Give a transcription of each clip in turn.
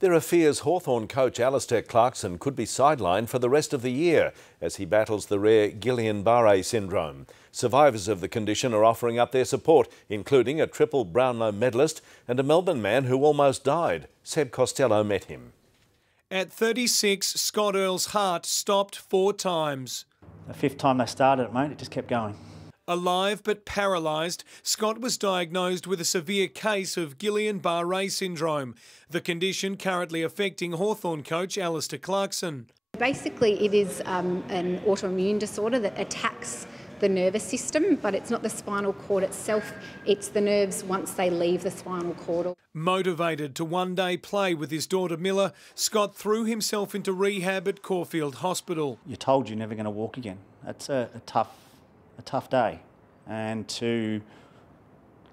There are fears Hawthorn coach Alistair Clarkson could be sidelined for the rest of the year as he battles the rare Guillain-Barré syndrome. Survivors of the condition are offering up their support, including a triple Brownlow medalist and a Melbourne man who almost died. Seb Costello met him. At 36, Scott Earl's heart stopped 4 times. The 5th time they started it, mate, it just kept going. Alive but paralysed, Scott was diagnosed with a severe case of Guillain-Barré syndrome, the condition currently affecting Hawthorn coach Alistair Clarkson. Basically, it is an autoimmune disorder that attacks the nervous system, but it's not the spinal cord itself, it's the nerves once they leave the spinal cord. Motivated to one day play with his daughter Miller, Scott threw himself into rehab at Caulfield Hospital. You're told you're never going to walk again. That's a tough day, and to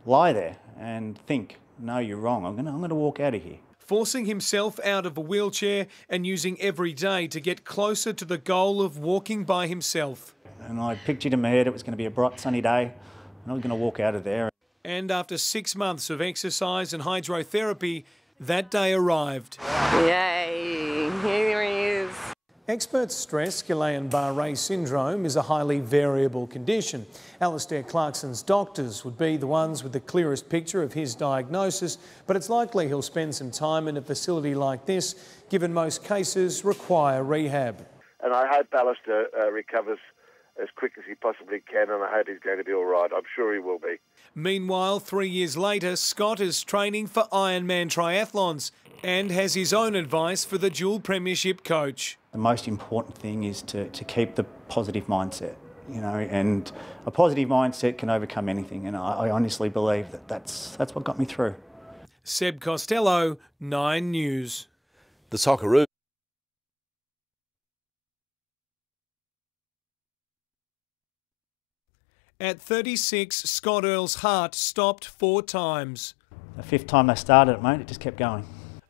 lie there and think, no, you're wrong, I'm going to walk out of here. Forcing himself out of a wheelchair and using every day to get closer to the goal of walking by himself. And I pictured in my head it was going to be a bright sunny day and I was going to walk out of there. And after 6 months of exercise and hydrotherapy, that day arrived. Yay, here he is. Experts stress Guillain-Barré syndrome is a highly variable condition. Alistair Clarkson's doctors would be the ones with the clearest picture of his diagnosis, but it's likely he'll spend some time in a facility like this, given most cases require rehab. And I hope Alistair recovers as quick as he possibly can, and I hope he's going to be all right. I'm sure he will be. Meanwhile, 3 years later, Scott is training for Ironman triathlons and has his own advice for the dual premiership coach. The most important thing is to keep the positive mindset, you know, and a positive mindset can overcome anything, and I honestly believe that's what got me through. Seb Costello, 9 News. The Socceroos. At 36, Scott Earl's heart stopped 4 times. The 5th time they started it, mate, it just kept going.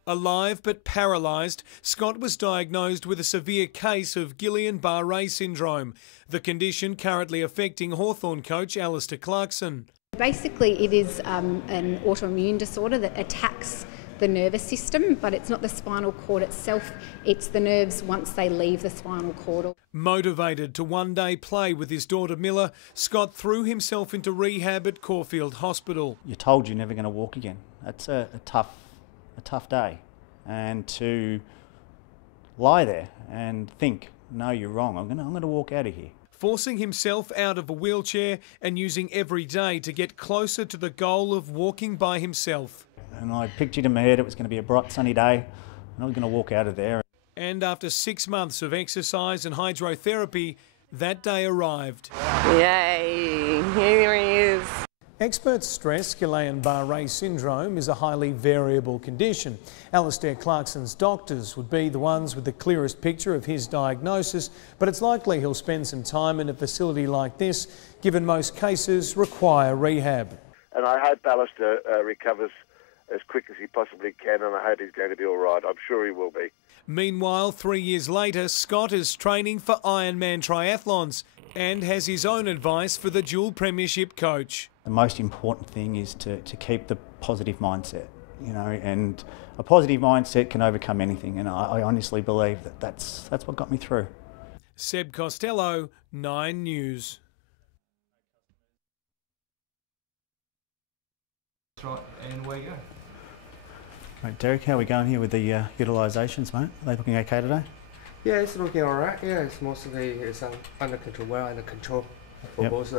Alive but paralysed, Scott was diagnosed with a severe case of Guillain-Barré syndrome, the condition currently affecting Hawthorn coach Alistair Clarkson. Basically, it is an autoimmune disorder that attacks the nervous system, but it's not the spinal cord itself, it's the nerves once they leave the spinal cord. Motivated to one day play with his daughter Miller, Scott threw himself into rehab at Caulfield Hospital. You're told you're never going to walk again. That's a tough day, and to lie there and think, no, you're wrong, I'm going to walk out of here. Forcing himself out of a wheelchair and using every day to get closer to the goal of walking by himself. And I pictured in my head it was going to be a bright sunny day and I was going to walk out of there. And after 6 months of exercise and hydrotherapy, that day arrived. Yay, here he is. Experts stress Guillain-Barré syndrome is a highly variable condition. Alistair Clarkson's doctors would be the ones with the clearest picture of his diagnosis, but it's likely he'll spend some time in a facility like this, given most cases require rehab. And I hope Alistair recovers as quick as he possibly can, and I hope he's going to be all right. I'm sure he will be. Meanwhile, 3 years later, Scott is training for Ironman triathlons and has his own advice for the dual premiership coach. The most important thing is to keep the positive mindset, you know, and a positive mindset can overcome anything, and I honestly believe that's what got me through. Seb Costello, 9 News. That's right, and away you go. Right, Derek, how are we going here with the utilisations, mate? Are they looking okay today? Yeah, it's looking alright. Yeah, it's mostly under control, well under control for both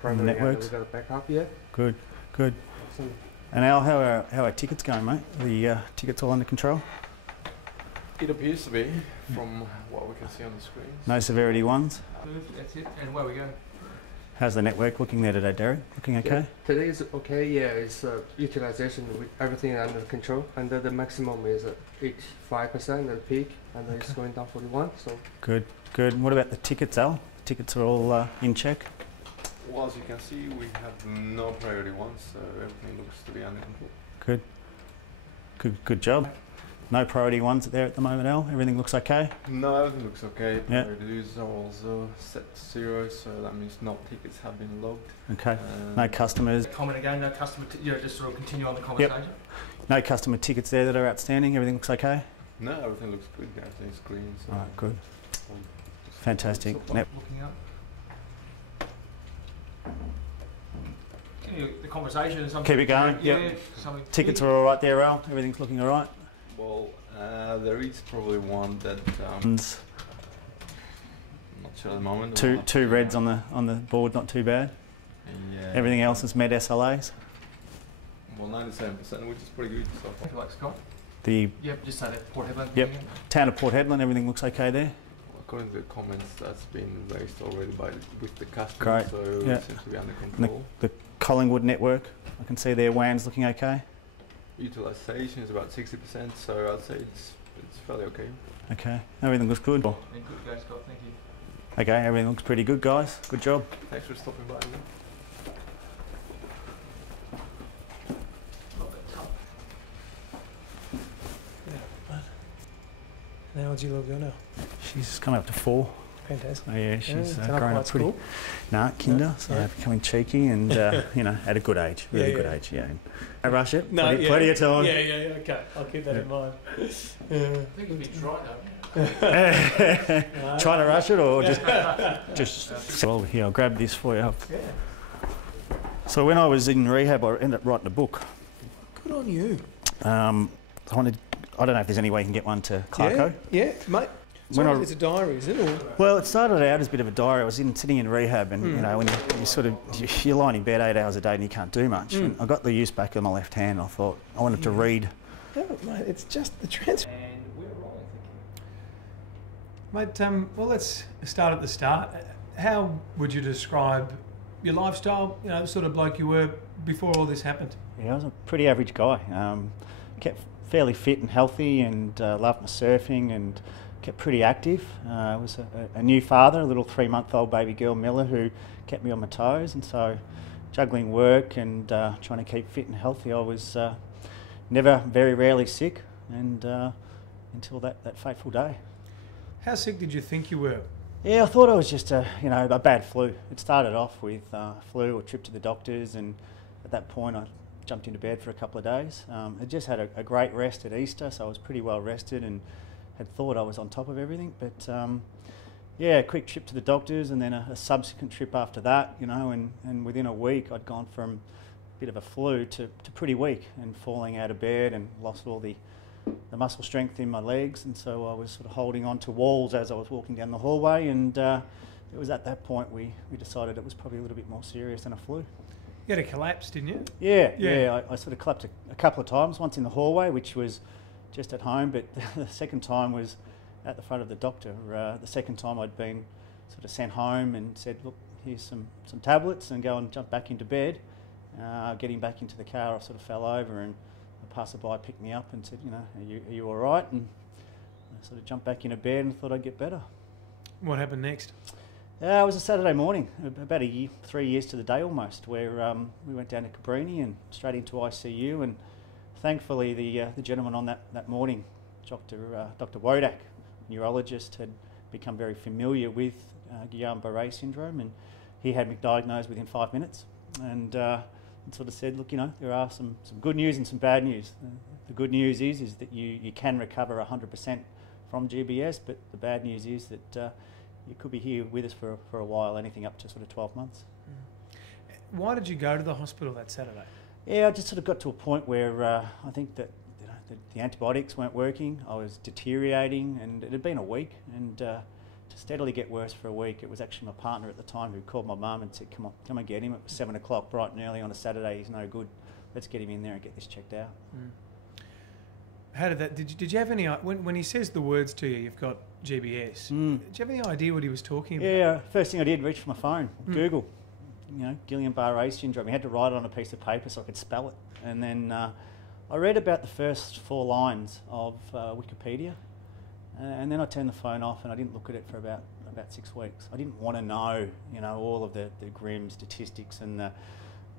primary networks. And we got a backup. Yeah. Good. Awesome. And Al, how are tickets going, mate? The tickets all under control? It appears to be, from what we can see on the screen. No severity ones? That's it, and away we go. How's the network looking there today, Derek? Looking okay? Yeah, today is okay, yeah, it's utilization with everything under control, and the maximum is 85% at the peak, and it's going down 41, so. Good. What about the tickets, Al? The tickets are all in check? Well, as you can see, we have no priority ones, so everything looks to be under control. Good job. No priority ones there at the moment, Al? Everything looks okay? No, everything looks okay. Yeah. Priorities are also set to 0, so that means no tickets have been logged. Okay. No customers? Comment again, no customer, just sort of continue on the conversation? No customer tickets there that are outstanding? Everything looks okay? No, everything looks good. Everything's green. So All right, good. Fantastic. Yep. Looking up. The conversation is something. Keep it going. Yep. Tickets are all right there, Al? Everything's looking all right? well, there is probably one that Not sure at the moment. two reds on the board, not too bad. Yeah. Everything else has met SLAs. Well, 97%, which is pretty good. So far. Like Scott. Yep, just say that Port Hedland. Yep. Town of Port Hedland, everything looks okay there. According to the comments, that's been raised already with the customer, Great. so Yeah. it seems to be under control. The Collingwood network, I can see their WAN's looking okay. Utilisation is about 60%, so I'd say it's fairly okay. Okay, everything looks good. Good go, Scott. Thank you. Okay, everything looks pretty good, guys. Good job. Thanks for stopping by. How old's your little girl now? She's coming up to 4. Fantastic. Oh yeah, she's it's grown up pretty. school. Nah, kinder, No, so yeah. becoming cheeky and you know, at a good age, really Yeah, good yeah. age. Yeah. Don't rush it. No, Plenty of time. Yeah, okay. I'll keep that in mind. I think you'll be trying Trying to rush it or just well, here, I'll grab this for you. Yeah. So when I was in rehab, I ended up writing a book. Good on you. I don't know if there's any way you can get one to Clarko. Yeah, mate. It's a diary, is it? Or? Well, it started out as a bit of a diary. I was sitting in rehab, and you know, when you're lying in bed 8 hours a day and you can't do much. And I got the use back in my left hand. I thought I wanted to read. No, mate, it's just the transfer. And we're rolling, mate. Well, let's start at the start. How would you describe your lifestyle? You know, the sort of bloke you were before all this happened. Yeah, I was a pretty average guy. Kept fairly fit and healthy, and loved my surfing, and kept pretty active. I was a new father, a little 3-month-old baby girl, Miller, who kept me on my toes, and so juggling work and trying to keep fit and healthy, I was never, very rarely sick, and until that fateful day. How sick did you think you were? Yeah, I thought I was just a bad flu. It started off with flu, or trip to the doctors, and at that point I jumped into bed for a couple of days. I just had a great rest at Easter, so I was pretty well rested and had thought I was on top of everything. But yeah, a quick trip to the doctors, and then a subsequent trip after that, you know, and within a week I'd gone from a bit of a flu to pretty weak and falling out of bed, and lost all the muscle strength in my legs, and so I was sort of holding on to walls as I was walking down the hallway, and it was at that point we decided it was probably a little bit more serious than a flu. You had a collapse, didn't you? Yeah. I sort of collapsed a couple of times, once in the hallway, which was just at home, but the second time was at the front of the doctor. The second time I'd been sort of sent home and said, look, here's some tablets, and go and jump back into bed. Getting back into the car, I sort of fell over, and a passerby picked me up and said, you know, are you all right? And I sort of jumped back into bed and thought I'd get better. What happened next? It was a Saturday morning, about 3 years to the day almost, where we went down to Cabrini and straight into ICU, and thankfully the gentleman on that morning, Dr. Wodak, neurologist, had become very familiar with Guillain-Barré syndrome, and he had me diagnosed within 5 minutes, and sort of said, look, you know, there are some good news and some bad news. The good news is that you can recover 100% from GBS, but the bad news is that you could be here with us for a while, anything up to sort of 12 months. Why did you go to the hospital that Saturday? Yeah, I just sort of got to a point where I think that the antibiotics weren't working. I was deteriorating, and it had been a week, and to steadily get worse for a week, it was actually my partner at the time who called my mum and said, come and get him. It was 7 o'clock bright and early on a Saturday. He's no good. Let's get him in there and get this checked out. How did that? Did you have any? When he says the words to you, you've got GBS. Did you have any idea what he was talking about? Yeah, first thing I did, reach for my phone, Google. You know, Guillain-Barré syndrome. He had to write it on a piece of paper so I could spell it. And then I read about the first 4 lines of Wikipedia, and then I turned the phone off and I didn't look at it for about 6 weeks. I didn't want to know, you know, all of the grim statistics and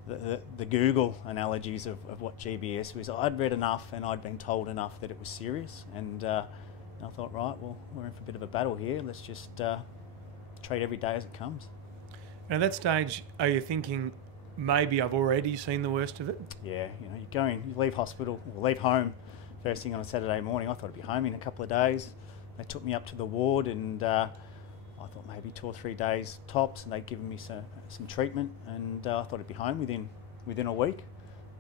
the Google analogies of what GBS was. I'd read enough and I'd been told enough that it was serious, and I thought, right, well, we're in for a bit of a battle here. Let's just treat every day as it comes. And at that stage, are you thinking, maybe I've already seen the worst of it? Yeah, you know, you leave hospital, or leave home first thing on a Saturday morning. I thought I'd be home in a couple of days. They took me up to the ward, and I thought maybe 2 or 3 days tops, and they'd given me some treatment, and I thought I'd be home within a week.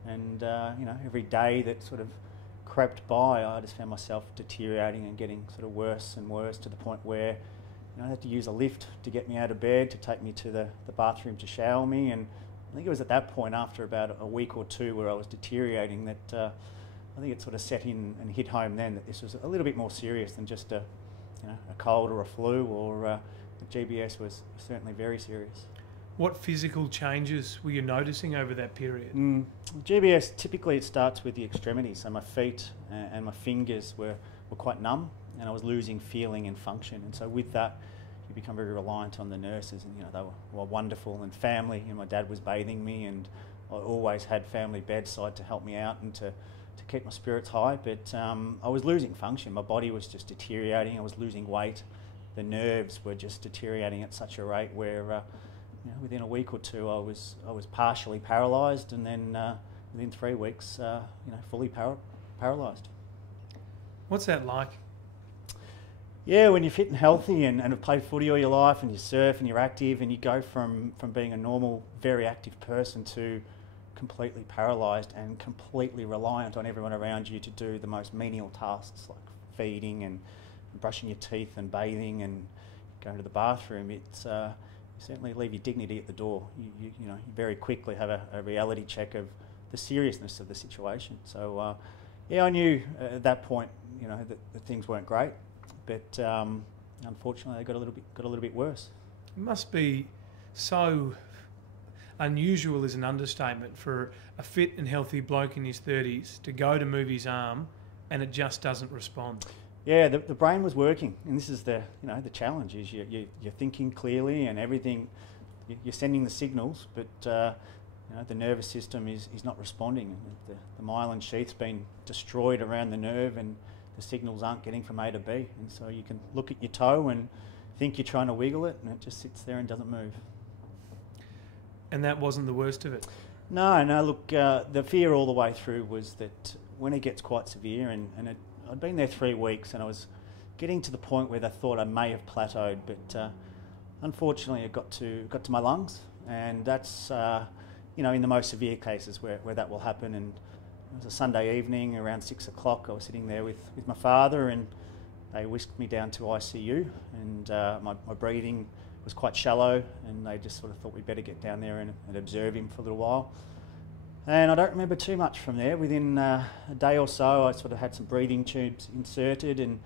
And you know, every day that sort of crept by, I just found myself deteriorating and getting sort of worse and worse, to the point where, you know, I had to use a lift to get me out of bed, to take me to the bathroom to shower me. And I think it was at that point, after about a week or two where I was deteriorating, that I think it sort of set in and hit home then that this was a little bit more serious than just a cold or a flu, or GBS was certainly very serious. What physical changes were you noticing over that period? GBS, typically it starts with the extremities, so my feet and my fingers were quite numb, and I was losing feeling and function. And so with that, you become very reliant on the nurses, and you know, they were wonderful, and family. You know, my dad was bathing me, and I always had family bedside to help me out and to keep my spirits high. But I was losing function. My body was just deteriorating. I was losing weight. The nerves were just deteriorating at such a rate where you know, within a week or two I was partially paralysed, and then within 3 weeks you know, fully paralysed. What's that like? Yeah, when you're fit and healthy and have played footy all your life, and you surf and you're active, and you go from being a normal, very active person to completely paralysed and completely reliant on everyone around you to do the most menial tasks like feeding and brushing your teeth and bathing and going to the bathroom, it's you certainly leave your dignity at the door. You know, you very quickly have a reality check of the seriousness of the situation. So yeah, I knew at that point, you know, that things weren't great, but unfortunately they got a little bit worse. It must be so unusual, is an understatement, for a fit and healthy bloke in his 30s to go to move his arm and it just doesn't respond. Yeah, the brain was working, and this is the challenge, is you're thinking clearly and everything, you're sending the signals, but you know, the nervous system is not responding. The myelin sheath's been destroyed around the nerve, and the signals aren't getting from A to B, and so you can look at your toe and think you're trying to wiggle it, and it just sits there and doesn't move. And that wasn't the worst of it? No, look, the fear all the way through was that when it gets quite severe, and I'd been there 3 weeks, and I was getting to the point where they thought I may have plateaued, but unfortunately it got to my lungs, and that's you know, in the most severe cases where that will happen. And it was a Sunday evening around 6 o'clock. I was sitting there with my father, and they whisked me down to ICU, and my breathing was quite shallow, and they just sort of thought we'd better get down there and observe him for a little while. And I don't remember too much from there. Within a day or so, I sort of had some breathing tubes inserted, and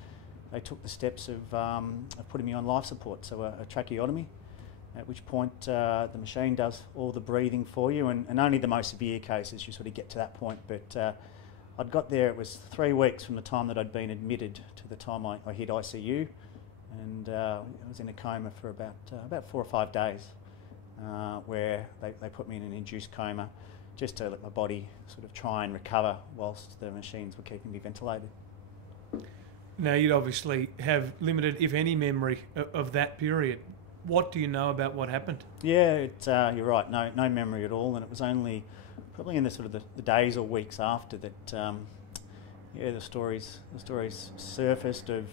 they took the steps of putting me on life support, so a tracheotomy, at which point the machine does all the breathing for you, and only the most severe cases you sort of get to that point. But I'd got there, it was 3 weeks from the time that I'd been admitted to the time I hit ICU, and I was in a coma for about 4 or 5 days, where they put me in an induced coma just to let my body sort of try and recover whilst the machines were keeping me ventilated. Now, you'd obviously have limited, if any, memory of that period. What do you know about what happened? Yeah, you're right, no memory at all, and it was only probably in the sort of the days or weeks after that, yeah, the stories surfaced of,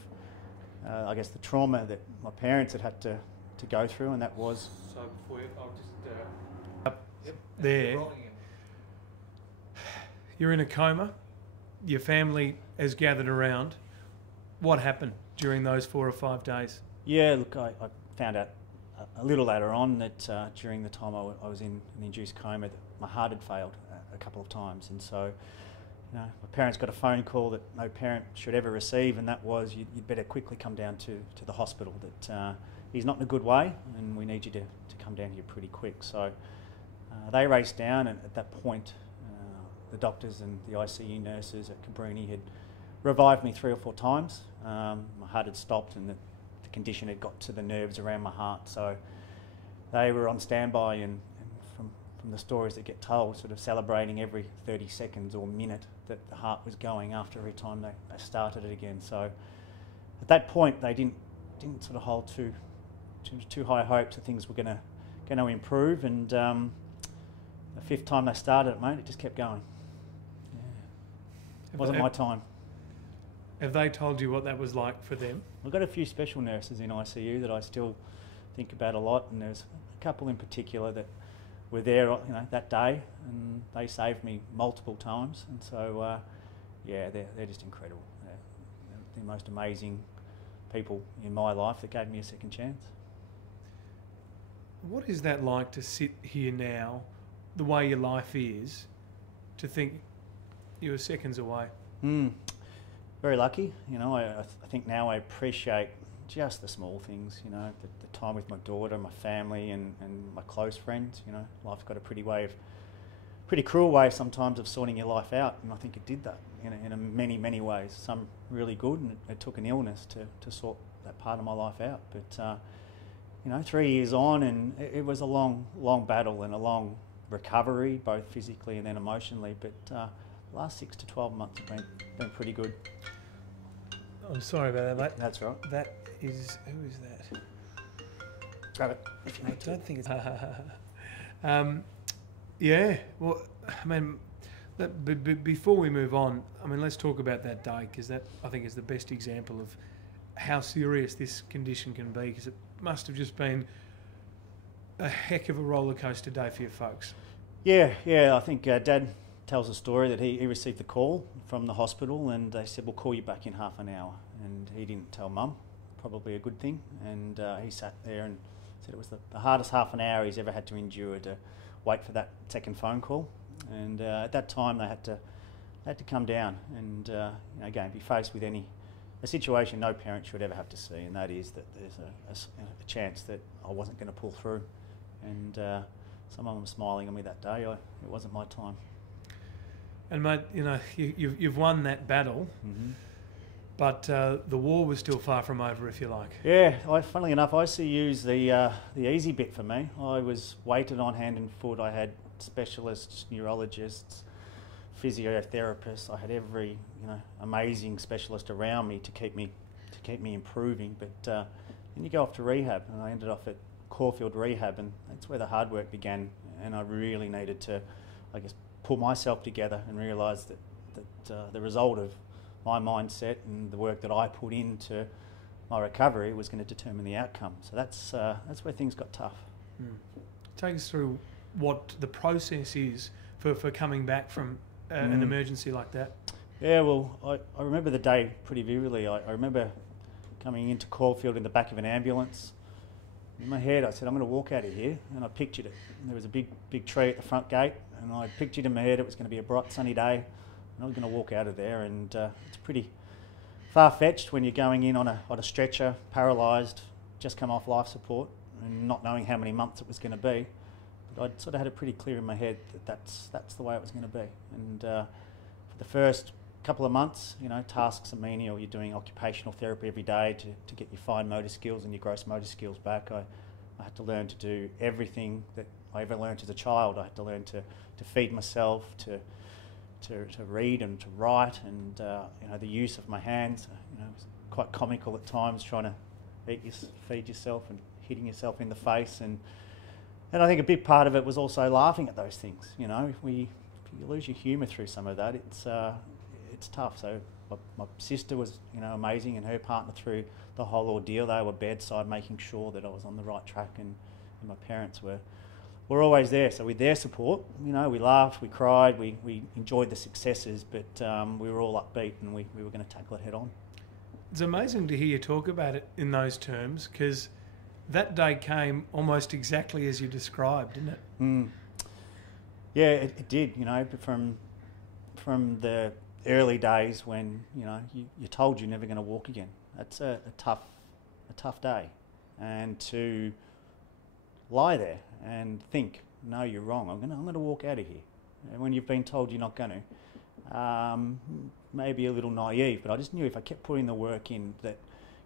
I guess, the trauma that my parents had to go through, and that was... So before you, I'll just... Yep. There. You're in a coma, your family has gathered around. What happened during those 4 or 5 days? Yeah, look, I found out a little later on that during the time I was in an induced coma, that my heart had failed a couple of times, and so, you know, my parents got a phone call that no parent should ever receive, and that was, you'd better quickly come down to the hospital, that he's not in a good way, and we need you to come down here pretty quick. So they raced down, and at that point the doctors and the ICU nurses at Cabrini had revived me 3 or 4 times. My heart had stopped, and the condition had got to the nerves around my heart, so they were on standby, and from the stories that get told, sort of celebrating every 30 seconds or minute that the heart was going after every time they started it again. So at that point they didn't sort of hold too high hopes that things were going to improve, and the 5th time they started it, mate, it just kept going. It wasn't my time. Have they told you what that was like for them? We've got a few special nurses in ICU that I still think about a lot, and there's a couple in particular that were there, that day, and they saved me multiple times. And so, yeah, they're just incredible. They're the most amazing people in my life that gave me a second chance. What is that like to sit here now, the way your life is, to think you were seconds away? Very lucky. I think now I appreciate just the small things, the time with my daughter, my family and my close friends. Life's got a pretty cruel way sometimes of sorting your life out, and I think it did that in many, many ways. Some really good, and it took an illness to sort that part of my life out. But 3 years on, and it was a long battle and a long recovery, both physically and then emotionally. But the last 6 to 12 months have been pretty good. I'm sorry about that, mate. That's right. That is... Who is that? Grab it if you need to. I don't think it's... yeah, well, I mean, before we move on, I mean, let's talk about that day, because that, I think, is the best example of how serious this condition can be, because it must have just been a heck of a roller coaster day for you folks. Yeah, I think Dad tells a story that he received the call from the hospital, and they said, we'll call you back in half an hour. And he didn't tell Mum, probably a good thing. And he sat there and said it was the hardest half an hour he's ever had to endure, to wait for that second phone call. And at that time they had to come down and again be faced with a situation no parent should ever have to see, and that is that there's a chance that I wasn't going to pull through. And some of them smiling on me that day. It wasn't my time. And mate, you've won that battle, but the war was still far from over, if you like. Yeah, funnily enough, ICU's the easy bit for me. I was weighted on hand and foot. I had specialists, neurologists, physiotherapists. I had every amazing specialist around me to keep me improving. But then you go off to rehab, and I ended off at Caulfield Rehab, and that's where the hard work began. And I really needed to, pull myself together and realise that the result of my mindset and the work that I put into my recovery was going to determine the outcome. So that's where things got tough. Take us through what the process is for coming back from an emergency like that. Yeah, well, I remember the day pretty vividly. I remember coming into Caulfield in the back of an ambulance. In my head, I said, I'm going to walk out of here, and I pictured it. And there was a big tree at the front gate, and I pictured in my head it was going to be a bright sunny day, and I was going to walk out of there. And it's pretty far-fetched when you're going in on a stretcher, paralysed, just come off life support, and not knowing how many months it was going to be. But I'd sort of had it pretty clear in my head that that's the way it was going to be. And for the first couple of months, tasks are menial. You're doing occupational therapy every day to get your fine motor skills and your gross motor skills back. I had to learn to do everything that I ever learned as a child. I had to learn to feed myself, to read and to write, and the use of my hands. It was quite comical at times, trying to feed yourself and hitting yourself in the face. And I think a big part of it was also laughing at those things. If you lose your humour through some of that, it's tough. So my sister was amazing, and her partner through the whole ordeal. They were bedside, making sure that I was on the right track, and my parents were always there. So with their support, we laughed, we cried, we enjoyed the successes, but we were all upbeat, and we were going to tackle it head on. It's amazing to hear you talk about it in those terms, because that day came almost exactly as you described, didn't it? Yeah, it did. From the early days when you're told you're never going to walk again. That's a tough day, and to lie there and think, no, you're wrong. I'm going to walk out of here. And when you've been told you're not going to, maybe a little naive, but I just knew if I kept putting the work in that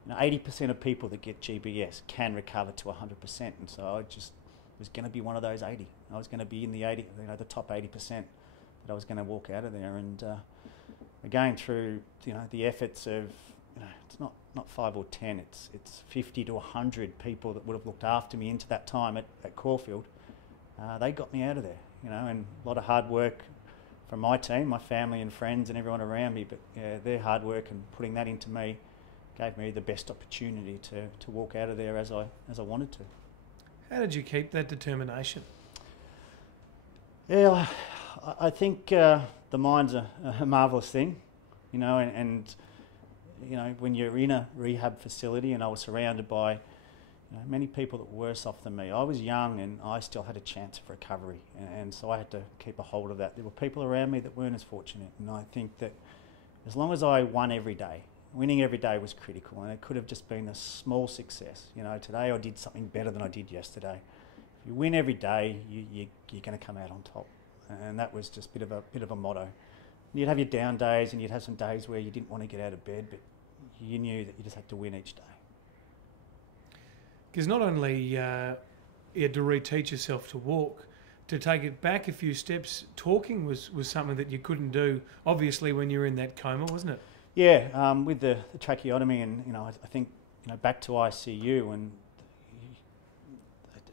80% of people that get GBS can recover to 100%, and so I just was going to be one of those 80. I was going to be in the 80, the top 80% that I was going to walk out of there. And again, through the efforts of it's not 5 or 10, it's 50 to 100 people that would have looked after me into that time at Caulfield. They got me out of there. you know, and a lot of hard work from my team, my family and friends and everyone around me. But yeah, their hard work and putting that into me gave me the best opportunity to walk out of there as I wanted to. How did you keep that determination? Yeah, I think the mind's a marvellous thing, you know, and you know, when you're in a rehab facility, and I was surrounded by many people that were worse off than me. I was young and I still had a chance of recovery, and so I had to keep a hold of that. There were people around me that weren't as fortunate, and I think that as long as I won every day, winning every day was critical, and it could have just been a small success. You know, today I did something better than I did yesterday. If you win every day, you're going to come out on top, and that was just a bit of a motto. You'd have your down days, and you'd have some days where you didn't want to get out of bed, but you knew that you just had to win each day. Because not only you had to reteach yourself to walk, to take it back a few steps, talking was something that you couldn't do, obviously, when you were in that coma, wasn't it? Yeah, with the tracheotomy, and I think back to ICU, and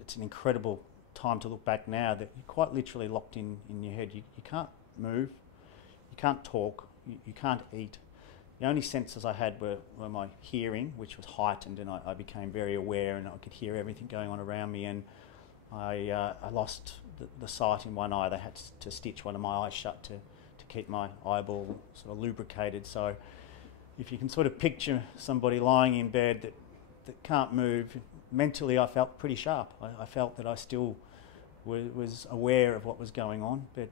it's an incredible time to look back now that you're quite literally locked in your head. You can't move, you can't talk, you can't eat. The only senses I had were my hearing, which was heightened, and I became very aware, and I could hear everything going on around me. And I lost the sight in one eye. They had to stitch one of my eyes shut to keep my eyeball sort of lubricated. So if you can sort of picture somebody lying in bed that can't move, mentally I felt pretty sharp. I felt that I still was aware of what was going on. But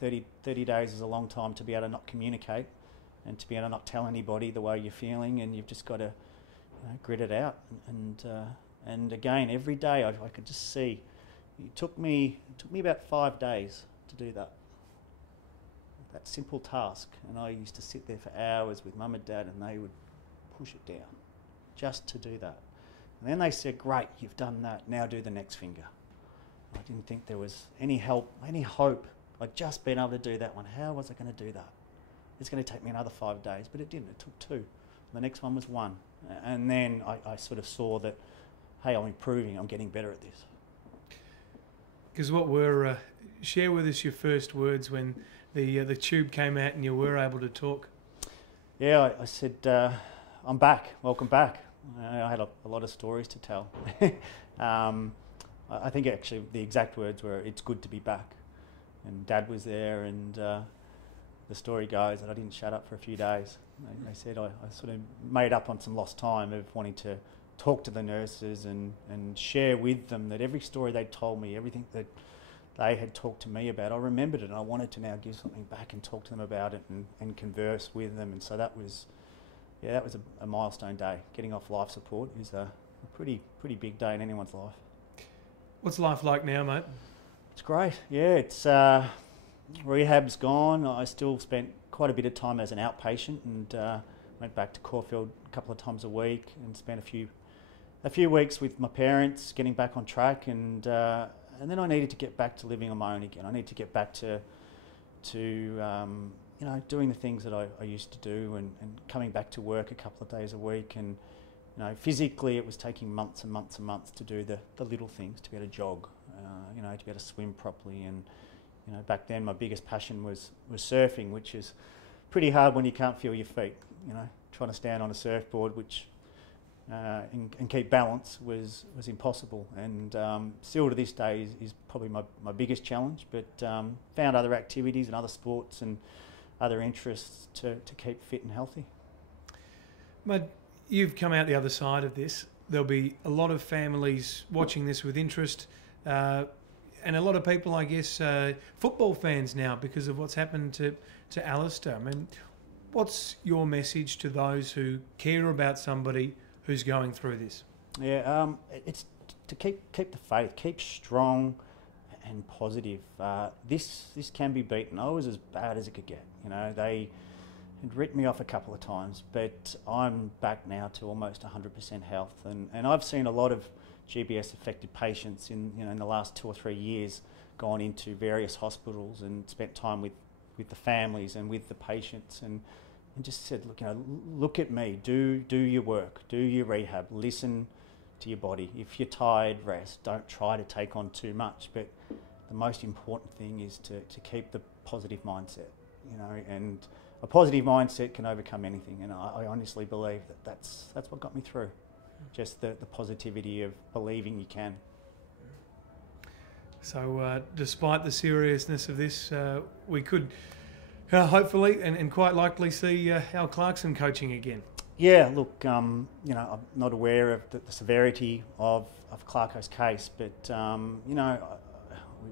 30 days is a long time to be able to not communicate, and to be able to not tell anybody the way you're feeling, and you've just got to grit it out. And again, every day I could just see. It took me about 5 days to do that simple task. And I used to sit there for hours with Mum and Dad, and they would push it down just to do that. And then they said, "Great, you've done that. Now do the next finger." I didn't think there was any help, any hope. I'd just been able to do that one. How was I going to do that? It's going to take me another 5 days, but it didn't. It took 2. The next one was 1. And then I sort of saw that, hey, I'm improving, I'm getting better at this. Because share with us your first words when the tube came out and you were able to talk. Yeah, I said, I'm back, welcome back. I had a lot of stories to tell. I think actually the exact words were, "It's good to be back." And Dad was there, and the story goes that I didn't shut up for a few days. They said I sort of made up on some lost time of wanting to talk to the nurses and share with them that every story they told me, everything that they had talked to me about, I remembered it, and I wanted to now give something back and talk to them about it and converse with them. And so that was a milestone day. Getting off life support is a pretty big day in anyone's life. What's life like now, mate? It's great. Yeah, it's rehab's gone. I still spent quite a bit of time as an outpatient, and went back to Caulfield a couple of times a week and spent a few weeks with my parents, getting back on track, and then I needed to get back to living on my own again. I need to get back to doing the things that I used to do, and coming back to work a couple of days a week. And physically it was taking months and months and months to do the little things, to be able to jog, to be able to swim properly. And back then my biggest passion was surfing, which is pretty hard when you can't feel your feet. Trying to stand on a surfboard, which and keep balance was impossible. And still to this day is probably my biggest challenge. But found other activities and other sports and other interests to keep fit and healthy. Mate, you've come out the other side of this. There'll be a lot of families watching this with interest. And a lot of people, I guess, football fans now because of what's happened to Alistair. I mean, what's your message to those who care about somebody who's going through this? Yeah, it's to keep the faith, keep strong and positive. This can be beaten. I was as bad as it could get. They had written me off a couple of times, but I'm back now to almost 100% health. And I've seen a lot of GBS affected patients in the last 2 or 3 years gone into various hospitals and spent time with the families and with the patients and just said, look at me, do your work, do your rehab, listen to your body. If you're tired, rest. Don't try to take on too much. But the most important thing is to keep the positive mindset, you know, and a positive mindset can overcome anything, and I honestly believe that that's what got me through. Just the positivity of believing you can. So despite the seriousness of this, we could hopefully and quite likely see Al Clarkson coaching again. Yeah, look, you know, I'm not aware of the severity of Clarko's case, but you know,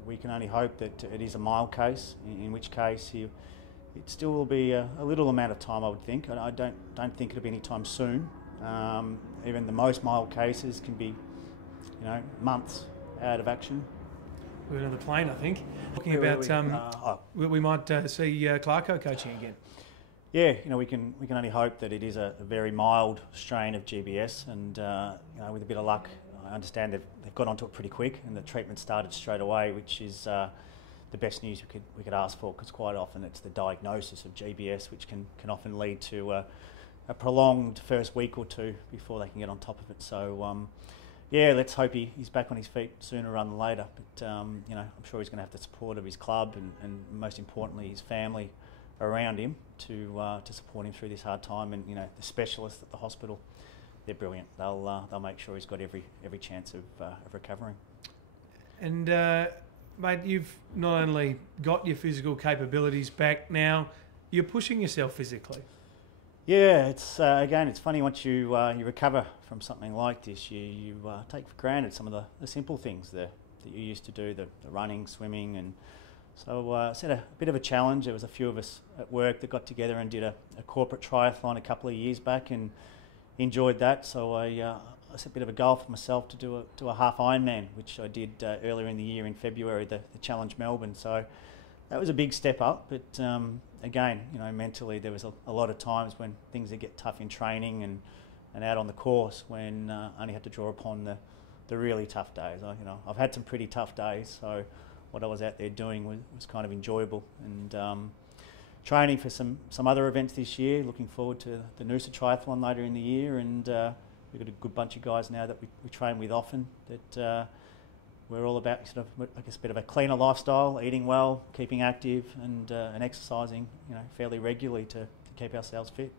we can only hope that it is a mild case, in which case it still will be a little amount of time, I would think. I don't think it'll be any time soon. Even the most mild cases can be, you know, months out of action. We're on the plane, I think. Talking about we might see Clarko coaching again. Yeah, you know, we can only hope that it is a very mild strain of GBS, and you know, with a bit of luck, I understand they've got onto it pretty quick, and the treatment started straight away, which is the best news we could ask for, because quite often it's the diagnosis of GBS which can often lead to a prolonged first week or two before they can get on top of it. So yeah, let's hope he's back on his feet sooner rather than later. But you know, I'm sure he's going to have the support of his club and most importantly his family around him to support him through this hard time. And you know, the specialists at the hospital, they're brilliant. They'll make sure he's got every chance of recovering. And mate, you've not only got your physical capabilities back now, you're pushing yourself physically. Yeah, it's again, it's funny once you recover from something like this, you take for granted some of the simple things that you used to do, the running, swimming, and so set a bit of a challenge. There was a few of us at work that got together and did a corporate triathlon a couple of years back and enjoyed that. So I set a bit of a goal for myself to do a half Ironman, which I did earlier in the year in February, the Challenge Melbourne. So that was a big step up, but again, you know, mentally there was a lot of times when things would get tough in training and out on the course when I only had to draw upon the really tough days. You know, I've had some pretty tough days, so what I was out there doing was kind of enjoyable, and training for some other events this year. Looking forward to the Noosa Triathlon later in the year, and we've got a good bunch of guys now that we train with often that we're all about sort of, I guess, a bit of a cleaner lifestyle, eating well, keeping active, and exercising, you know, fairly regularly to keep ourselves fit.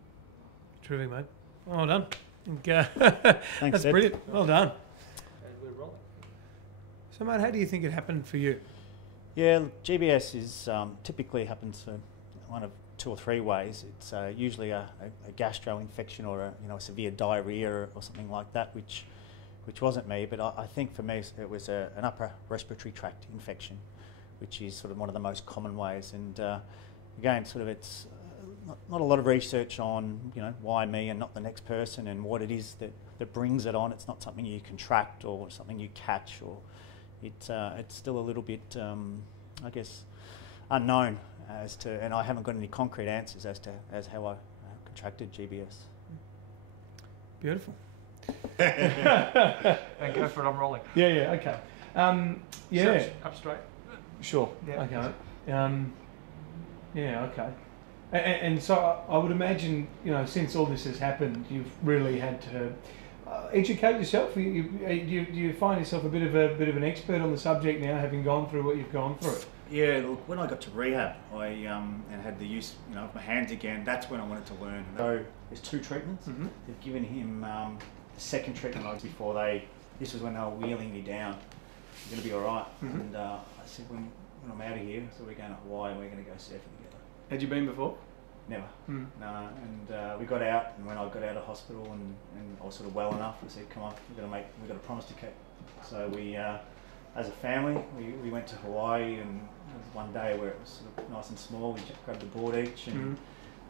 Terrific, mate. Well done. Thanks, that's Ed. brilliant. Well done. So, mate, how do you think it happened for you? Yeah, look, GBS is typically happens for one of two or three ways. It's usually a gastro infection or a severe diarrhea or something like that, which wasn't me, but I think for me it was an upper respiratory tract infection, which is sort of one of the most common ways. And again, sort of it's not a lot of research on, you know, why me and not the next person and what it is that brings it on. It's not something you contract or something you catch, or it's still a little bit, I guess, unknown as to, and I haven't got any concrete answers as how I contracted GBS. Beautiful. And go for it, I'm rolling. Yeah, okay. Yeah. So, up straight. Sure. Yeah. Okay. Yeah, okay. And so I would imagine, you know, since all this has happened, you've really had to educate yourself. Do you find yourself a bit of an expert on the subject now, having gone through what you've gone through? Yeah, look, when I got to rehab, and had the use, you know, of my hands again, that's when I wanted to learn. So there's two treatments. Mm-hmm. They've given him the second treatment before this was when they were wheeling me down. You're going to be all right. Mm-hmm. And I said, when I'm out of here, so we're going to Hawaii and we're going to go surfing together. Had you been before? Never. Mm. No, and we got out, and when I got out of hospital and I was sort of well enough, I said, come on, we've got a promise to keep. So we, as a family, we went to Hawaii, and it was one day where it was sort of nice and small. We just grabbed a board each and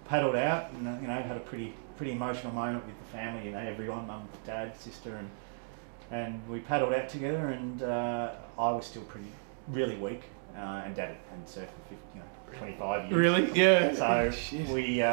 paddled out, and you know, had a pretty emotional moment with the family. You know, everyone, mum, dad, sister, and we paddled out together. And I was still really weak, and dad hadn't surfed for 25 years. Really? Yeah. So we.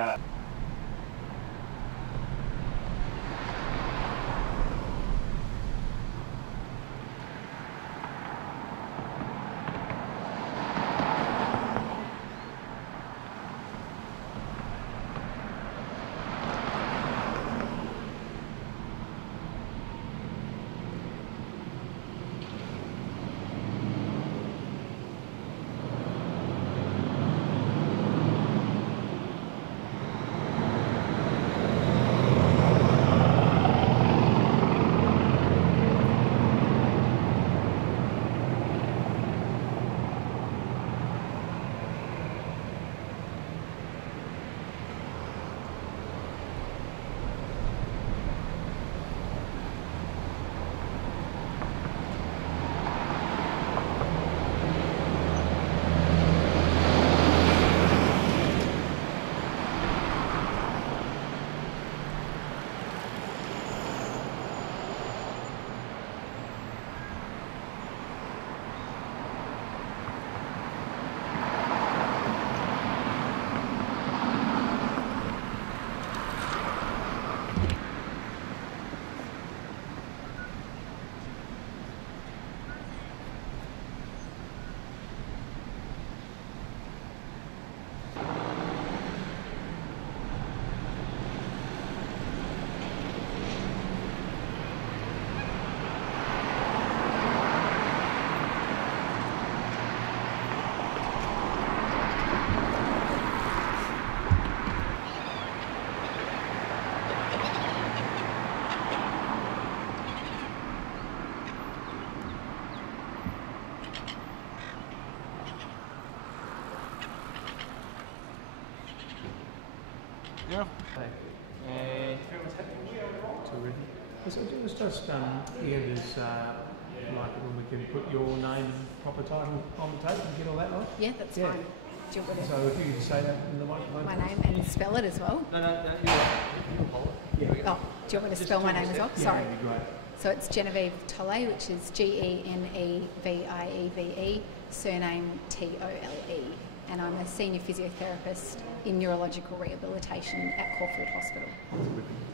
Yeah. And terrific. So it was just here there's like when we can put your name and proper title on the tape and get all that right? Yeah, that's fine. Do you want to So if you can say that in the microphone. my name and spell it as well? No, you hold it. Yeah. Oh, do you want me to spell my name as well? Sorry. Yeah, that'd be great. So it's Genevieve Tolle, which is Genevieve, surname Tole, and I'm a senior physiotherapist in neurological rehabilitation at Caulfield Hospital.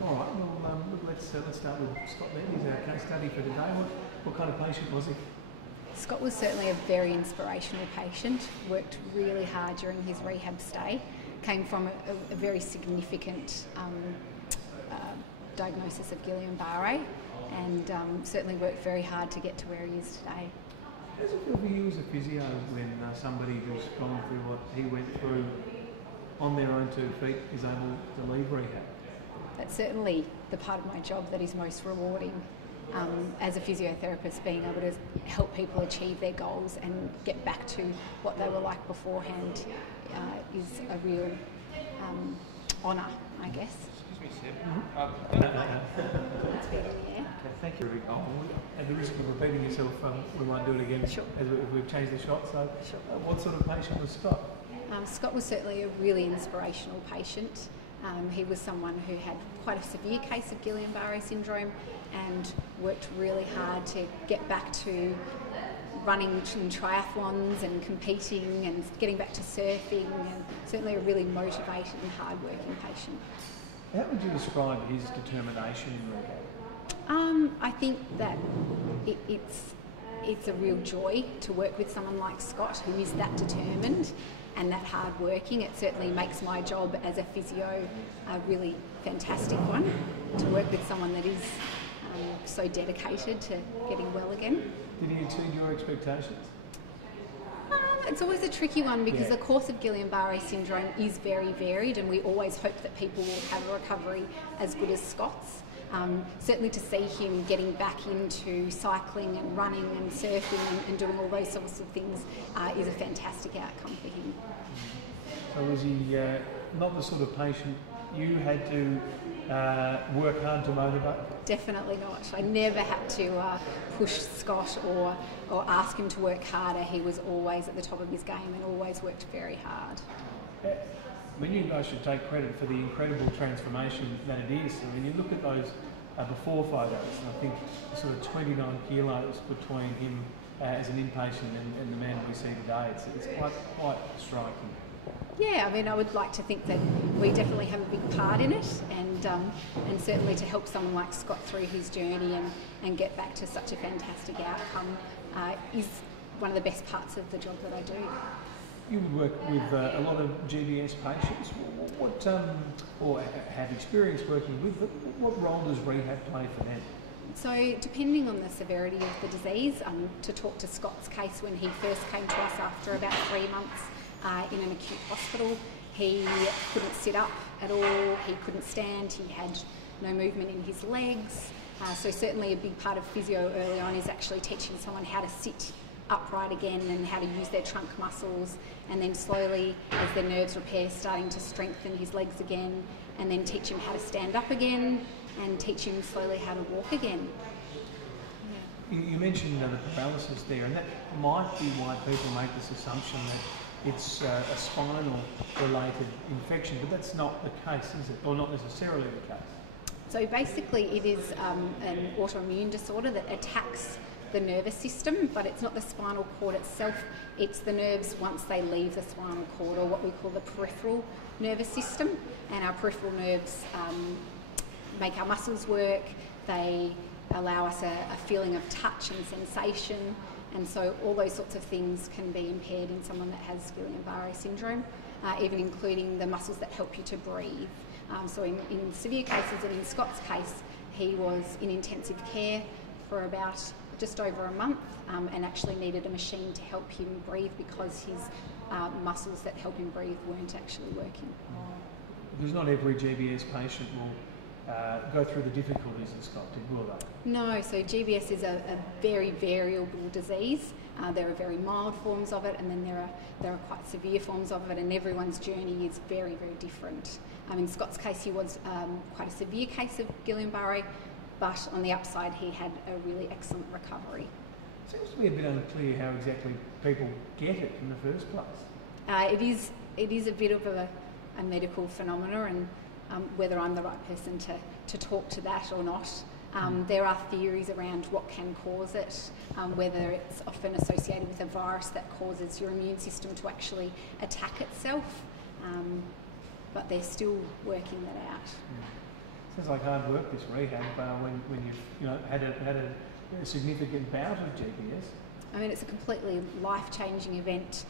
All right, well, look, let's start with Scott there. He's our case study for today. What kind of patient was he? Scott was certainly a very inspirational patient, worked really hard during his rehab stay, came from a very significant diagnosis of Guillain-Barré, and certainly worked very hard to get to where he is today. How does it feel for you as a physio when somebody who's gone through what he went through on their own 2 feet is able to leave rehab? That's certainly the part of my job that is most rewarding. As a physiotherapist, being able to help people achieve their goals and get back to what they were like beforehand is a real honour, I guess. Excuse me, Seb. It's been in the air. Thank you. At the risk of repeating yourself, we might do it again Sure. as we've changed the shot. So, Sure. What sort of patient was Scott? Scott was certainly a really inspirational patient. He was someone who had quite a severe case of Guillain-Barré syndrome and worked really hard to get back to running in triathlons and competing and getting back to surfing, and certainly a really motivated and hard-working patient. How would you describe his determination in rehab? I think that it's a real joy to work with someone like Scott, who is that determined and that hard working. It certainly makes my job as a physio a really fantastic one, to work with someone that is so dedicated to getting well again. Did he exceed your expectations? It's always a tricky one because the course of Guillain-Barré syndrome is very varied, and we always hope that people will have a recovery as good as Scott's. Certainly to see him getting back into cycling and running and surfing and doing all those sorts of things is a fantastic outcome for him. So was he not the sort of patient you had to work hard to motivate? Definitely not. I never had to push Scott or ask him to work harder. He was always at the top of his game and always worked very hard. I mean, you guys should take credit for the incredible transformation that it is. I mean, you look at those before photos, and I think sort of 29 kilos between him as an inpatient and the man we see today. It's quite striking. Yeah, I mean, I would like to think that we definitely have a big part in it, and certainly to help someone like Scott through his journey and get back to such a fantastic outcome is one of the best parts of the job that I do. You would work with a lot of GBS patients. What or have experience working with them? What role does rehab play for them? So depending on the severity of the disease, to talk to Scott's case when he first came to us after about 3 months in an acute hospital, he couldn't sit up at all, he couldn't stand, he had no movement in his legs. So certainly a big part of physio early on is actually teaching someone how to sit upright again and how to use their trunk muscles, and then slowly, as their nerves repair, starting to strengthen his legs again, and then teach him how to stand up again and teach him slowly how to walk again. You mentioned the paralysis there, and that might be why people make this assumption that it's a spinal related infection, but that's not the case, is it? Or not necessarily the case? So basically it is an autoimmune disorder that attacks the nervous system, but it's not the spinal cord itself, it's the nerves once they leave the spinal cord, or what we call the peripheral nervous system. And our peripheral nerves make our muscles work, they allow us a feeling of touch and sensation, and so all those sorts of things can be impaired in someone that has Guillain-Barré syndrome, even including the muscles that help you to breathe. So in severe cases, and in Scott's case, he was in intensive care for about just over a month and actually needed a machine to help him breathe because his muscles that help him breathe weren't actually working. Because not every GBS patient will go through the difficulties that Scott did, will they? No, so GBS is a very variable disease. There are very mild forms of it, and then there are quite severe forms of it, and everyone's journey is very, very different. In Scott's case, he was quite a severe case of Guillain-Barré, but on the upside, he had a really excellent recovery. It seems to be a bit unclear how exactly people get it in the first place. It is a bit of a medical phenomena, and whether I'm the right person to talk to that or not. There are theories around what can cause it, whether it's often associated with a virus that causes your immune system to actually attack itself, but they're still working that out. Sounds like hard work, this rehab, when you've had a significant bout of GBS. I mean, it's a completely life-changing event,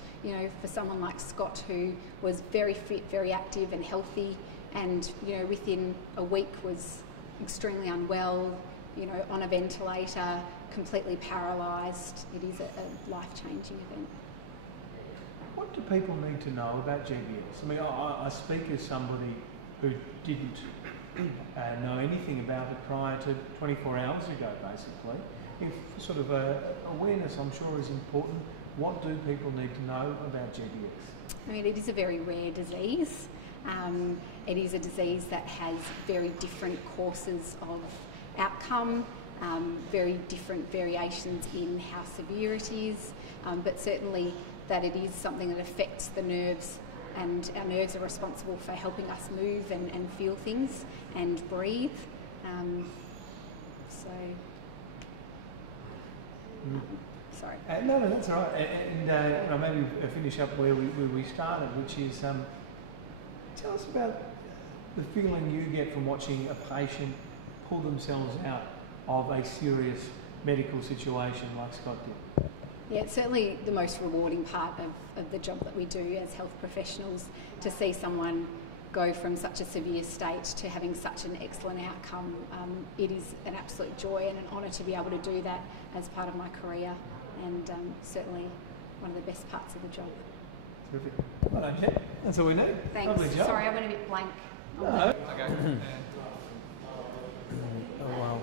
for someone like Scott, who was very fit, very active and healthy, and, within a week was extremely unwell, on a ventilator, completely paralysed. It is a life-changing event. What do people need to know about GBS? I mean, I speak as somebody who didn't know anything about it prior to 24 hours ago, basically. If sort of awareness, I'm sure, is important. What do people need to know about GBS? I mean, it is a very rare disease. It is a disease that has very different courses of outcome, very different variations in how severe it is, but certainly that it is something that affects the nerves, and our nerves are responsible for helping us move and feel things and breathe. Sorry. No, that's all right. And maybe finish up where we started, which is tell us about the feeling you get from watching a patient pull themselves out of a serious medical situation like Scott did. Yeah, it's certainly the most rewarding part of the job that we do as health professionals, to see someone go from such a severe state to having such an excellent outcome. It is an absolute joy and an honour to be able to do that as part of my career, and certainly one of the best parts of the job. Terrific. Well done, Jen. That's all we need. Thanks. Lovely job. Sorry, I went a bit blank. No. Okay. Oh, wow.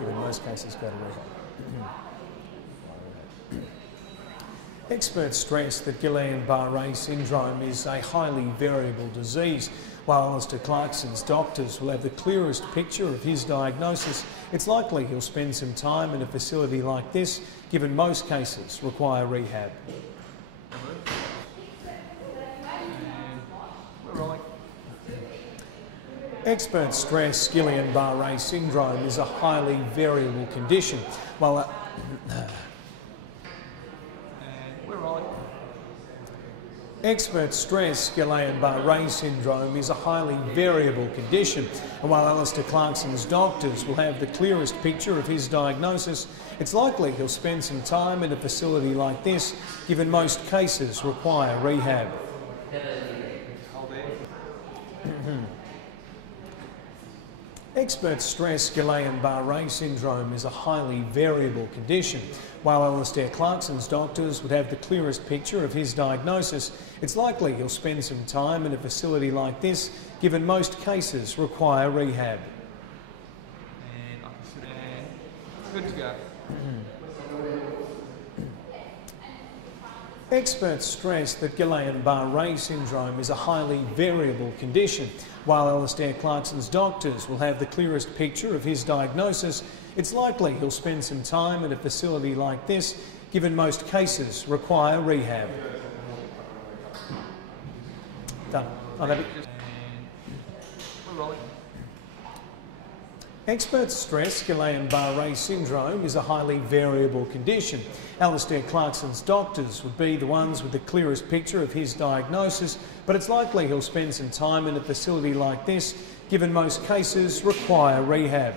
In most cases, go to rehab. Experts stress that Guillain-Barré syndrome is a highly variable disease. While Alistair Clarkson's doctors will have the clearest picture of his diagnosis, it's likely he'll spend some time in a facility like this, given most cases require rehab. Experts stress Guillain-Barré syndrome is a highly variable condition. While Experts stress Guillain-Barré syndrome is a highly variable condition, and while Alistair Clarkson's doctors will have the clearest picture of his diagnosis, it's likely he'll spend some time in a facility like this, given most cases require rehab. Experts stress Guillain-Barré syndrome is a highly variable condition. While Alistair Clarkson's doctors would have the clearest picture of his diagnosis, it's likely he'll spend some time in a facility like this, given most cases require rehab. Good to go. Experts stress that Guillain-Barré syndrome is a highly variable condition. While Alistair Clarkson's doctors will have the clearest picture of his diagnosis, it's likely he'll spend some time in a facility like this, given most cases require rehab. Done. I'll have it. Experts stress Guillain-Barré syndrome is a highly variable condition. Alistair Clarkson's doctors would be the ones with the clearest picture of his diagnosis, but it's likely he'll spend some time in a facility like this, given most cases require rehab.